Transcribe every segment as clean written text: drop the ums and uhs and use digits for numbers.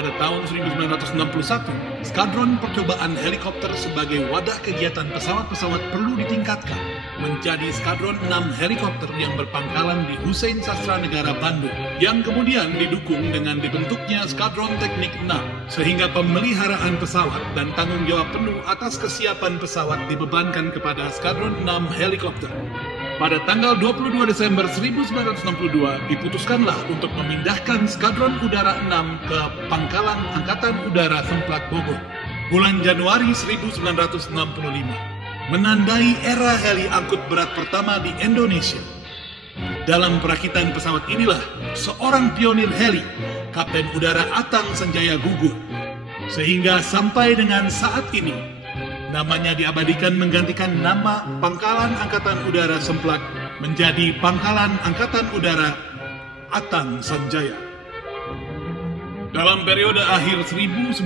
Pada tahun 1961, skadron percobaan helikopter sebagai wadah kegiatan pesawat-pesawat perlu ditingkatkan menjadi Skadron 6 helikopter yang berpangkalan di Hussein Sastra Negara Bandung, yang kemudian didukung dengan dibentuknya Skadron Teknik 6, sehingga pemeliharaan pesawat dan tanggung jawab penuh atas kesiapan pesawat dibebankan kepada Skadron 6 helikopter. Pada tanggal 22 Desember 1962 diputuskanlah untuk memindahkan Skadron Udara 6 ke Pangkalan Angkatan Udara Semplak Bogor. Bulan Januari 1965 menandai era heli angkut berat pertama di Indonesia. Dalam perakitan pesawat inilah seorang pionir heli, Kapten Udara Atang Sanjaya gugur. Sehingga sampai dengan saat ini namanya diabadikan menggantikan nama Pangkalan Angkatan Udara Semplak menjadi Pangkalan Angkatan Udara Atang Sanjaya. Dalam periode akhir 1970,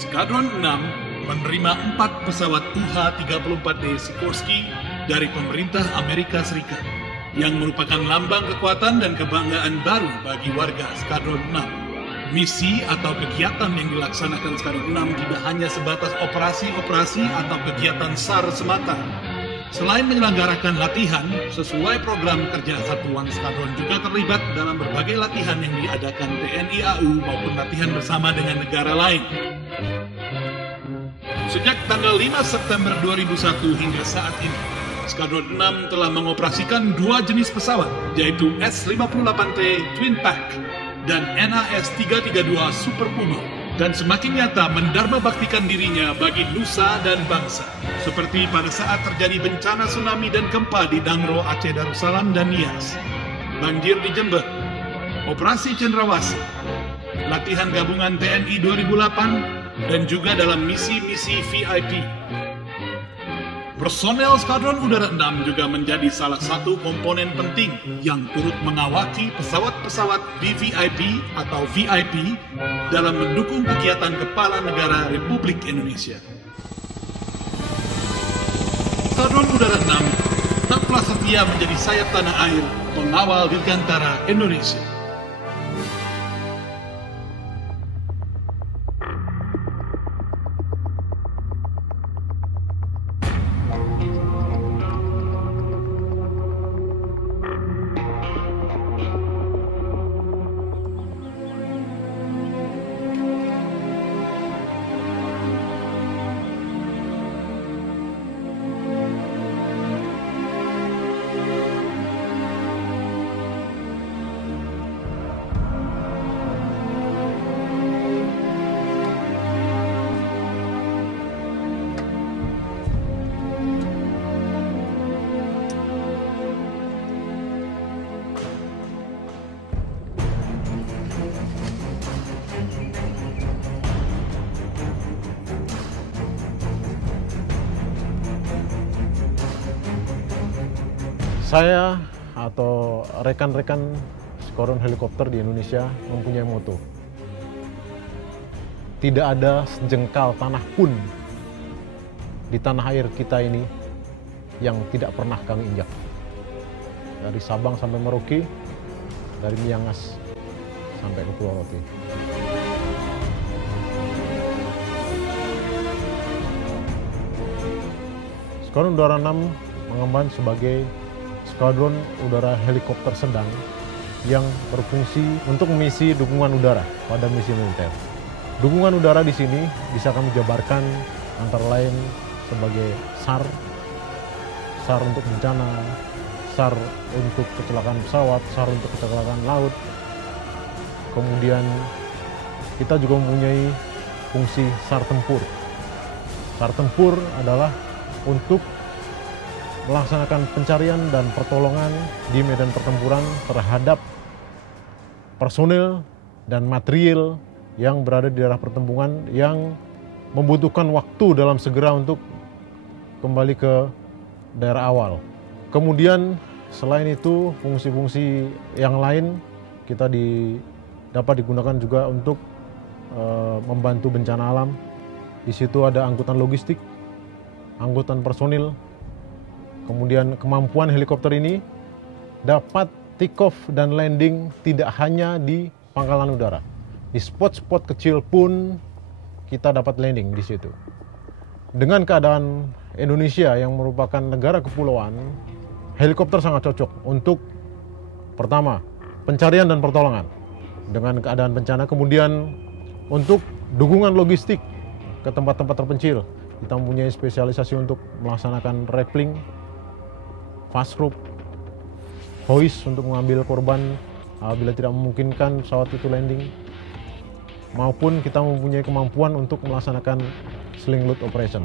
Skadron 6 menerima 4 pesawat UH-34D Sikorsky dari pemerintah Amerika Serikat, yang merupakan lambang kekuatan dan kebanggaan baru bagi warga Skadron 6. Misi atau kegiatan yang dilaksanakan Skadron 6 tidak hanya sebatas operasi-operasi atau kegiatan SAR semata. Selain menyelenggarakan latihan, sesuai program kerja satuan Skadron juga terlibat dalam berbagai latihan yang diadakan TNI AU maupun latihan bersama dengan negara lain. Sejak tanggal 5 September 2001 hingga saat ini, Skadron 6 telah mengoperasikan 2 jenis pesawat, yaitu S-58T Twin Pack dan NAS-332 Super Puma, dan semakin nyata mendarma baktikan dirinya bagi nusa dan bangsa, seperti pada saat terjadi bencana tsunami dan gempa di Dangro, Aceh Darussalam dan Nias, banjir di Jember, operasi Cendrawasih, latihan gabungan TNI 2008, dan juga dalam misi-misi VIP. Personel Skadron Udara 6 juga menjadi salah satu komponen penting yang turut mengawaki pesawat-pesawat VVIP atau VIP dalam mendukung kegiatan Kepala Negara Republik Indonesia. Skadron Udara 6 tetaplah setia menjadi sayap tanah air pengawal dirgantara Indonesia. Saya atau rekan-rekan Skadron Helikopter di Indonesia mempunyai moto, tidak ada sejengkal tanah pun di tanah air kita ini yang tidak pernah kami injak. Dari Sabang sampai Merauke, dari Miangas sampai ke Pulau Rote. Skadron Udara 6 mengemban sebagai Skadron Udara Helikopter Sedang yang berfungsi untuk misi dukungan udara pada misi militer. Dukungan udara di sini bisa kami jabarkan antara lain sebagai SAR, SAR untuk bencana, SAR untuk kecelakaan pesawat, SAR untuk kecelakaan laut. Kemudian kita juga mempunyai fungsi SAR tempur. SAR tempur adalah untuk melaksanakan pencarian dan pertolongan di medan pertempuran terhadap personil dan material yang berada di daerah pertempuran yang membutuhkan waktu dalam segera untuk kembali ke daerah awal. Kemudian selain itu fungsi-fungsi yang lain kita dapat digunakan juga untuk membantu bencana alam. Di situ ada angkutan logistik, angkutan personil. Kemudian kemampuan helikopter ini dapat take off dan landing tidak hanya di pangkalan udara. Di spot-spot kecil pun kita dapat landing di situ. Dengan keadaan Indonesia yang merupakan negara kepulauan, helikopter sangat cocok untuk pertama, pencarian dan pertolongan dengan keadaan bencana, kemudian untuk dukungan logistik ke tempat-tempat terpencil. Kita mempunyai spesialisasi untuk melaksanakan rappelling, fast rope, hoist untuk mengambil korban apabila tidak memungkinkan pesawat itu landing, maupun kita mempunyai kemampuan untuk melaksanakan sling load operation.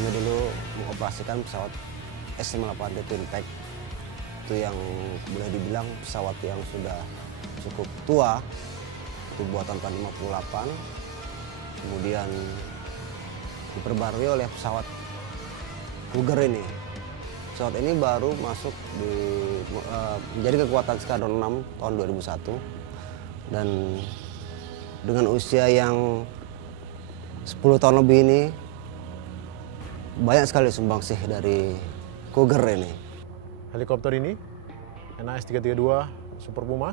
Kami dulu mengoperasikan pesawat S-58 Twin Pack. Itu yang boleh dibilang pesawat yang sudah cukup tua, itu buatan tahun 58. Kemudian diperbarui oleh pesawat Cougar ini. Pesawat ini baru masuk menjadi kekuatan Skadron 6 tahun 2001. Dan dengan usia yang 10 tahun lebih ini, banyak sekali sumbangsih dari Cougar ini. Helikopter ini, NAS 332 Super Puma,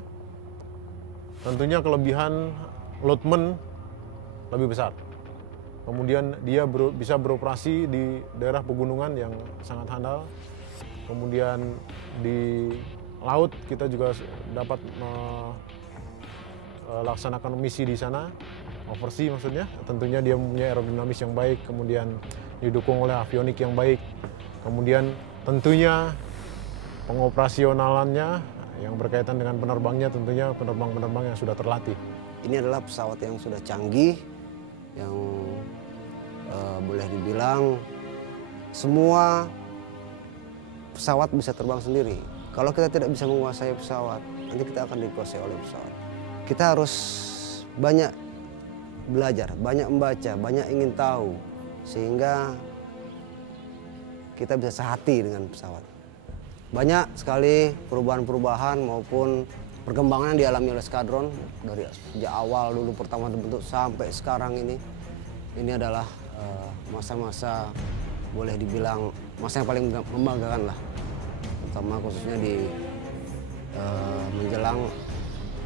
tentunya kelebihan loadment lebih besar. Kemudian dia bisa beroperasi di daerah pegunungan yang sangat handal. Kemudian di laut kita juga dapat melaksanakan misi di sana, oversea maksudnya. Tentunya dia mempunyai aerodinamis yang baik, kemudian didukung oleh avionik yang baik. Kemudian tentunya pengoperasionalannya yang berkaitan dengan penerbangnya, tentunya penerbang-penerbang yang sudah terlatih. Ini adalah pesawat yang sudah canggih, yang boleh dibilang semua pesawat bisa terbang sendiri. Kalau kita tidak bisa menguasai pesawat, nanti kita akan dikuasai oleh pesawat. Kita harus banyak belajar, banyak membaca, banyak ingin tahu, sehingga kita bisa sehati dengan pesawat. Banyak sekali perubahan-perubahan maupun perkembangan yang dialami oleh skadron dari sejak awal dulu pertama dibentuk sampai sekarang ini. Ini adalah masa-masa boleh dibilang masa yang paling membanggakan lah, terutama khususnya di menjelang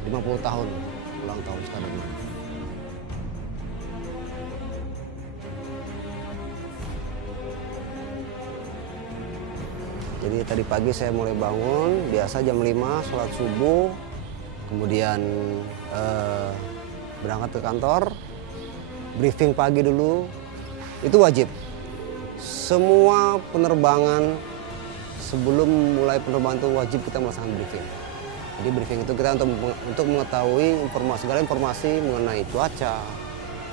50 tahun ulang tahun skadron. Jadi tadi pagi saya mulai bangun, biasa jam 5 sholat subuh, kemudian berangkat ke kantor, briefing pagi dulu, itu wajib. Semua penerbangan sebelum mulai penerbangan itu wajib kita melaksanakan briefing. Jadi briefing itu kita untuk mengetahui segala informasi mengenai cuaca,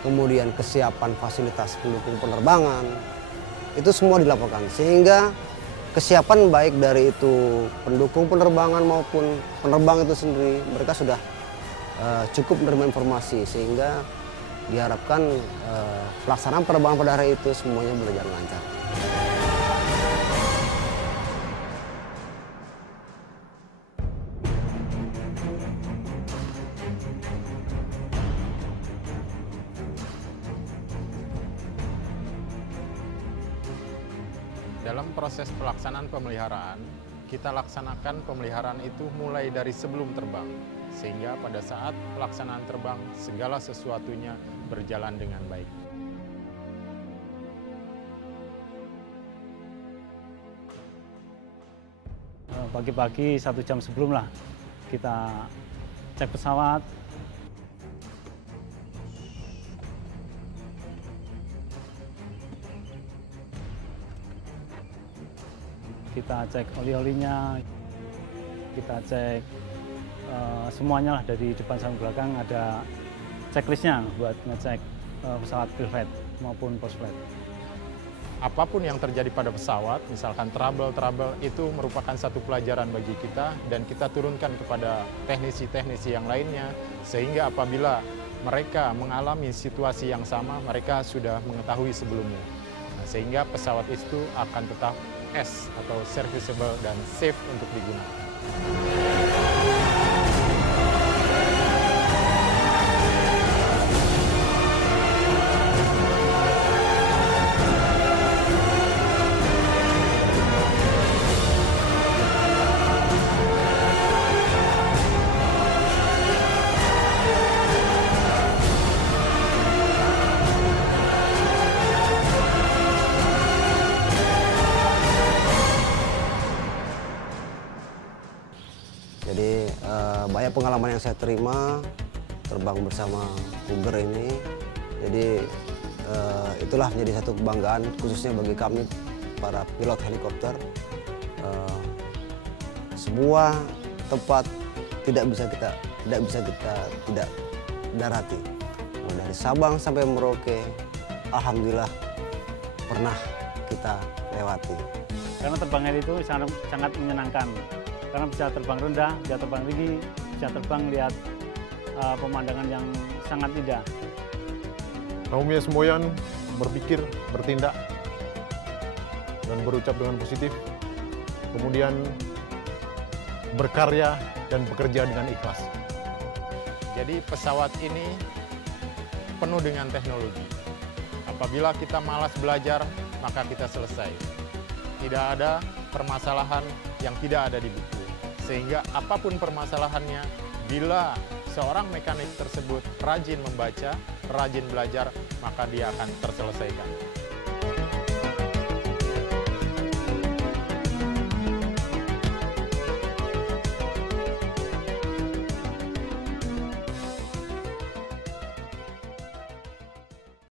kemudian kesiapan fasilitas pendukung penerbangan, itu semua dilaporkan. Sehingga kesiapan baik dari itu pendukung penerbangan maupun penerbang itu sendiri, mereka sudah cukup menerima informasi, sehingga diharapkan pelaksanaan penerbangan pada hari itu semuanya berjalan lancar. Dalam proses pelaksanaan pemeliharaan, kita laksanakan pemeliharaan itu mulai dari sebelum terbang, sehingga pada saat pelaksanaan terbang, segala sesuatunya berjalan dengan baik. Pagi-pagi 1 jam sebelum lah, kita cek pesawat. Kita cek oli-olinya, kita cek semuanya lah dari depan sampai belakang, ada checklistnya buat ngecek pesawat pre-flight maupun post-flight. apapun yang terjadi pada pesawat, misalkan trouble itu merupakan satu pelajaran bagi kita dan kita turunkan kepada teknisi-teknisi yang lainnya sehingga apabila mereka mengalami situasi yang sama, mereka sudah mengetahui sebelumnya. Nah, sehingga pesawat itu akan tetap S atau serviceable dan safe untuk digunakan. Jadi banyak pengalaman yang saya terima terbang bersama Cougar ini. Jadi itulah menjadi satu kebanggaan khususnya bagi kami para pilot helikopter. Sebuah tempat tidak bisa kita tidak darati. Dari Sabang sampai Merauke, alhamdulillah pernah kita lewati. Karena terbang heli itu sangat menyenangkan. Karena bisa terbang rendah, bisa terbang tinggi, bisa terbang lihat pemandangan yang sangat indah. Naomi Semboyan berpikir, bertindak, dan berucap dengan positif. Kemudian berkarya dan bekerja dengan ikhlas. Jadi pesawat ini penuh dengan teknologi. Apabila kita malas belajar, maka kita selesai. Tidak ada permasalahan yang tidak ada di buku. Sehingga apapun permasalahannya, bila seorang mekanik tersebut rajin membaca, rajin belajar, maka dia akan terselesaikan.